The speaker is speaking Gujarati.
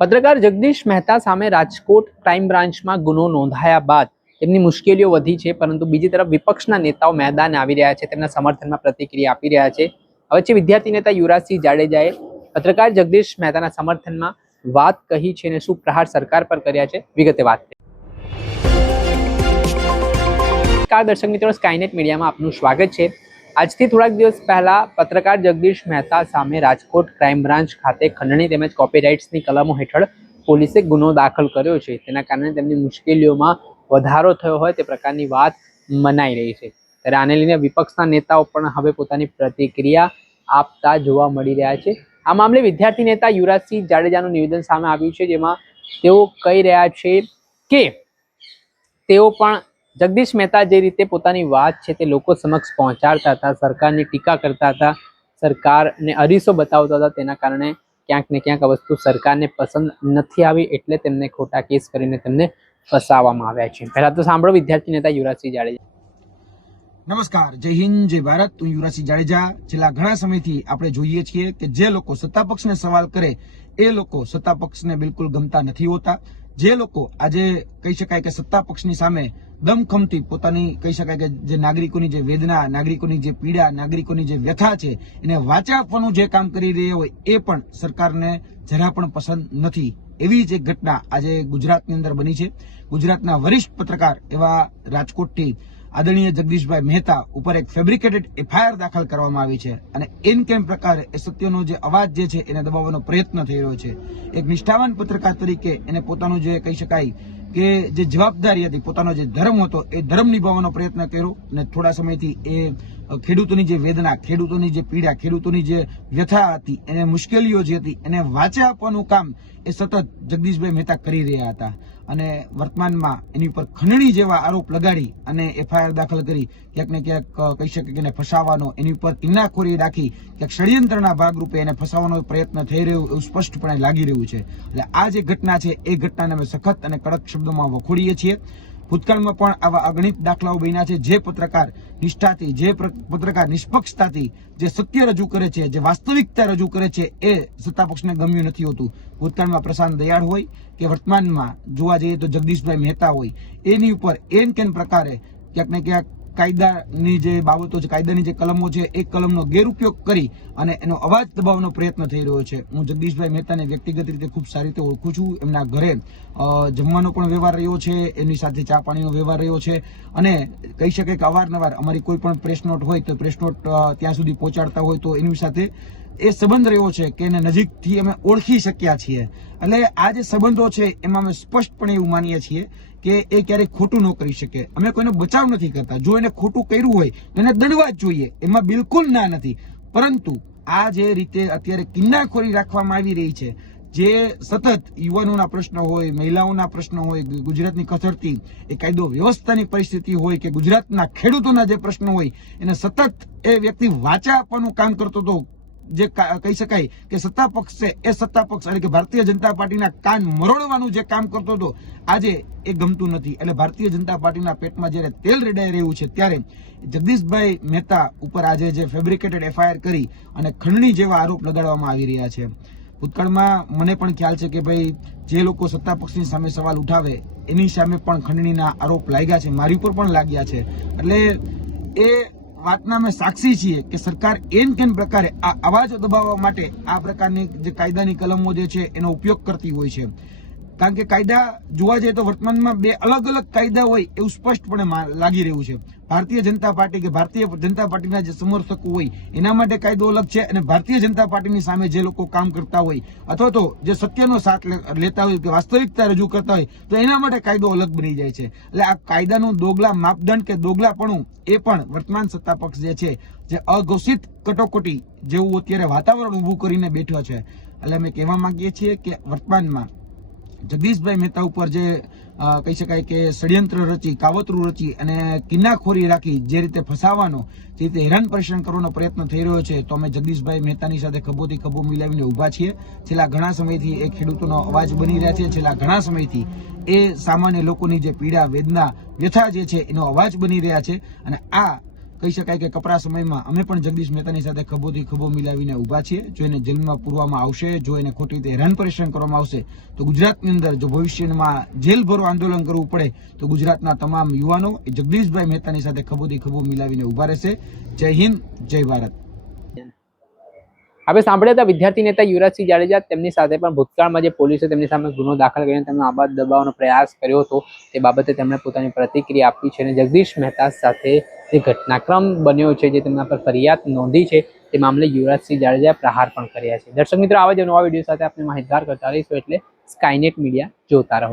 પત્રકાર જગદીશ મહેતા સામે રાજકોટ ક્રાઇમ બ્રાન્ચમાં ગુનો નોંધાયા બાદ તેમની મુશ્કેલીઓ વધી છે, પરંતુ બીજી તરફ વિપક્ષના નેતાઓ મેદાને આવી રહ્યા છે, તેમના સમર્થનમાં પ્રતિક્રિયા આપી રહ્યા છે. હવે વિદ્યાર્થી નેતા યુવરાજસિંહ જાડેજાએ પત્રકાર જગદીશ મહેતાના સમર્થનમાં વાત કહી છે અને શું પ્રહાર સરકાર પર કર્યા છે, વિગતે વાત કરી. નમસ્કાર દર્શક મિત્રો, સ્કાયનેટ મીડિયામાં આપનું સ્વાગત છે. આજથી થોડાક દિવસ પહેલા પત્રકાર જગદીશ મહેતા સામે રાજકોટ ક્રાઇમ બ્રાન્ચ ખાતે ખંડણી તેમજ કોપીરાઇટ્સની કલમો હેઠળ પોલીસે ગુનો દાખલ કર્યો છે. તેના કારણે તેમની મુશ્કેલીઓમાં વધારો થયો હોય તે પ્રકારની વાત મનાઈ રહી છે. ત્યારે આને લઈને વિપક્ષના નેતાઓ પણ હવે પોતાની પ્રતિક્રિયા આપતા જોવા મળી રહ્યા છે. આ મામલે વિદ્યાર્થી નેતા યુવરાજસિંહ જાડેજાનું નિવેદન સામે આવ્યું છે, જેમાં તેઓ કહી રહ્યા છે કે તેઓ પણ જગદીશ મહેતા જે રીતે પોતાની વાત છે તે લોકો સમક્ષ પહોંચાડતા હતા, સરકારની ટીકા કરતા હતા, સરકારને અરીસો બતાવતા હતા, તેના કારણે ક્યાંક ને ક્યાંક વસ્તુ સરકારને પસંદ નથી આવી એટલે તેમને ખોટા કેસ કરીને તેમને ફસાવવામાં આવ્યા છે. પહેલા તો સાંભળો વિદ્યાર્થી નેતા યુવરાજસિંહ જાડેજા. નમસ્કાર, જય હિન્દ, જય ભારત. હું યુવરાજસિંહ જાડેજા. છેલ્લા ઘણા સમયથી આપણે જોઈએ છીએ કે જે લોકો સત્તા પક્ષને સવાલ કરે, એ લોકો સત્તા પક્ષને બિલકુલ ગમતા નથી હોતા. જે લોકો આજે કહી શકાય કે સત્તા પક્ષની સામે દમખમથી પોતાની કહી શકાય કે જે નાગરિકોની જે વેદના, નાગરિકોની જે પીડા, નાગરિકોની જે વ્યથા છે, એને વાચા આપવાનું જે કામ કરી રહ્યા હોય એ પણ સરકારને જરા પણ પસંદ નથી. એવી જ એક ઘટના આજે ગુજરાતની અંદર બની છે. ગુજરાતના વરિષ્ઠ પત્રકાર એવા રાજકોટથી આદરણીય જગદીશભાઈ મહેતા ઉપર એક ફેબ્રિકેટેડ એફઆઈઆર દાખલ કરવામાં આવી છે અને એન કેમ પ્રકારે એ સત્યનો જે અવાજ જે છે એને દબાવવાનો પ્રયત્ન થઈ રહ્યો છે. એક નિષ્ઠાવાન પત્રકાર તરીકે એને પોતાનું જે કહી શકાય કે જે જવાબદારી હતી, પોતાનો જે ધર્મ હતો, એ ધર્મ નિભાવવાનો પ્રયત્ન કર્યો અને થોડા સમયથી એ ખેડૂતોની જે વેદના, ખેડૂતોની જે પીડા, ખેડૂતોની જે વ્યથા હતી, એને મુશ્કેલીઓ જે હતી, એને વાચા આપવાનું કામ એ સતત જગદીશભાઈ મહેતા કરી રહ્યા હતા. અને વર્તમાનમાં એની પર ખંડણી જેવા આરોપ લગાડી અને એફઆઈઆર દાખલ કરી, ક્યાંક ને ક્યાંક કહી શકે કે એને ફસાવવાનો એની ઉપર કિન્નાખોરી રાખી, ક્યાંક ષડયંત્રના ભાગરૂપે એને ફસાવવાનો પ્રયત્ન થઈ રહ્યો એવું સ્પષ્ટપણે લાગી રહ્યું છે. એટલે આ જે ઘટના છે, એ ઘટનાને અમે સખત અને કડક શબ્દોમાં વખોડીએ છીએ. ભૂતકાળમાં પણ આવા અગણિત દાખલાઓ બન્યા છે. જે પત્રકાર નિષ્ઠાથી, જે પત્રકાર નિષ્પક્ષતાથી જે સત્ય રજૂ કરે છે, જે વાસ્તવિકતા રજૂ કરે છે, એ સત્તા પક્ષને ગમ્યું નથી હોતું. ભૂતકાળમાં પ્રશાંત દયાળ હોય કે વર્તમાનમાં જોવા જઈએ તો જગદીશભાઈ મહેતા હોય, એની ઉપર એન કેન પ્રકારે ક્યાંક ને ક્યાંક કાયદાની જે બાબતો છે, કાયદાની જે કલમો છે, એ કલમનો ગેરઉપયોગ કરી અને એનો અવાજ દબાવવાનો પ્રયત્ન થઈ રહ્યો છે. હું જગદીશભાઈ મહેતાને વ્યક્તિગત રીતે ખૂબ સારી રીતે ઓળખું છું. એમના ઘરે જમવાનો પણ વ્યવહાર રહ્યો છે, એમની સાથે ચા પાણીનો વ્યવહાર રહ્યો છે અને કહી શકે કે અવારનવાર અમારી કોઈ પણ પ્રેસ નોટ હોય તો પ્રેસ નોટ ત્યાં સુધી પહોંચાડતા હોય તો એની સાથે એ સંબંધ રહ્યો છે કે એને નજીકથી અમે ઓળખી શક્યા છીએ. એટલે આ જે સંબંધો છે, એમાં અમે સ્પષ્ટપણે એવું માનીએ છીએ કે એ ક્યારેય ખોટું ન કરી શકે. અમે કોઈનો બચાવ નથી કરતા. જો એને ખોટું કર્યું હોય, એને દંડવા જ જોઈએ. એમાં બિલકુલ ના નથી. પરંતુ આ જે રીતે અત્યારે કિન્નાખોરી રાખવામાં આવી રહી છે, જે સતત યુવાનોના પ્રશ્ન હોય, મહિલાઓના પ્રશ્ન હોય ગુજરાતની કથળતી, એ કાયદો વ્યવસ્થાની પરિસ્થિતિ હોય કે ગુજરાતના ખેડૂતોના જે પ્રશ્નો હોય, એને સતત એ વ્યક્તિ વાચા આપવાનું કામ કરતો હતો જે કહી શકાય કે સત્તા પક્ષ છે, એ સત્તા પક્ષ એટલે કે ભારતીય જનતા પાર્ટીના કાન મરોડવાનું જે કામ કરતો હતો, આજે એ ગમતું નથી. એટલે ભારતીય જનતા પાર્ટીના પેટમાં જ્યારે તેલ રેડાઈ રહ્યું છે, ત્યારે જગદીશભાઈ મહેતા ઉપર આજે જે ફેબ્રિકેટેડ એફઆઈઆર કરી અને ખંડણી જેવા આરોપ લગાડવામાં આવી રહ્યા છે. ભૂતકાળમાં મને પણ ખ્યાલ છે કે ભાઈ, જે લોકો સત્તા પક્ષની સામે સવાલ ઉઠાવે, એની સામે પણ ખંડણીના આરોપ લાગ્યા છે, મારી ઉપર પણ લાગ્યા છે. એટલે એ વાતના અમે સાક્ષી છીએ કે સરકાર એન કેન પ્રકારે આ અવાજ દબાવવા માટે આ પ્રકારની જે કાયદાની કલમો જે છે એનો ઉપયોગ કરતી હોય છે. કારણ કે કાયદા જોવા જઈએ તો વર્તમાનમાં બે અલગ અલગ કાયદા હોય એવું સ્પષ્ટપણે લાગી રહ્યું છે. ભારતીય જનતા પાર્ટી કે ભારતીય જનતા પાર્ટીના જે સમર્થકો હોય, એના માટે કાયદો અલગ છે અને ભારતીય જનતા પાર્ટીની સામે જે લોકો કામ કરતા હોય, અથવા તો જે સત્યનો સાથ લેતા હોય કે વાસ્તવિકતા રજૂ કરતા હોય, તો એના માટે કાયદો અલગ બની જાય છે. એટલે આ કાયદાનું દોગલા માપદંડ કે દોગલાપણું એ પણ વર્તમાન સત્તા પક્ષ જે છે, જે અઘોષિત કટોકટી જેવું અત્યારે વાતાવરણ ઊભું કરીને બેઠો છે. એટલે અમે કહેવા માંગીએ છીએ કે વર્તમાનમાં જગદીશભાઈ મહેતા ઉપર જે કહી શકાય કે ષડયંત્ર રચી, કાવતરું રચી અને કિન્નાખોરી રાખી જે રીતે ફસાવાનો જે રીતે હેરાન પરેશાન કરવાનો પ્રયત્ન થઈ રહ્યો છે, તો અમે જગદીશભાઈ મહેતાની સાથે ખભોથી ખભો મિલાવીને ઊભા છીએ. છેલ્લા ઘણા સમયથી એ ખેડૂતોનો અવાજ બની રહ્યા છે. છેલ્લા ઘણા સમયથી એ સામાન્ય લોકોની જે પીડા, વેદના, વ્યથા જે છે, એનો અવાજ બની રહ્યા છે. અને આ કહી શકાય કે કપરા સમયમાં અમે પણ જગદીશ મહેતાની સાથે ખભોથી ખભો મિલાવીને ઊભા છીએ. જો એને જેલમાં પૂરવામાં આવશે, જો એને ખોટી રીતે હેરાન પરેશાન કરવામાં આવશે, તો ગુજરાતની અંદર જો ભવિષ્યમાં જેલભરો આંદોલન કરવું પડે, તો ગુજરાતના તમામ યુવાનો જગદીશભાઈ મહેતાની સાથે ખભોથી ખભો મિલાવીને ઊભા રહેશે. જય હિન્દ, જય ભારત. આપણે સાંભળ્યા હતા વિદ્યાર્થી નેતા યુવરાજસિંહ જાડેજા તેમની સાથે પણ ભૂતકાળમાં જે પોલીસે તેમની સામે ગુનો દાખલ કરીને તેમનો આબાદ દબાવવાનો પ્રયાસ કર્યો હતો, તે બાબતે તેમણે પોતાની પ્રતિક્રિયા આપી છે અને જગદીશ મહેતા સાથે જે ઘટનાક્રમ બન્યો છે, જે તેમના પર ફરિયાદ નોંધી છે, તે મામલે યુવરાજસિંહ જાડેજાએ પ્રહાર પણ કર્યા છે. દર્શક મિત્રો, આવા જ નવા વીડિયો સાથે આપણે માહિતગાર કરતા રહીશું એટલે સ્કાયનેટ મીડિયા જોતા રહો.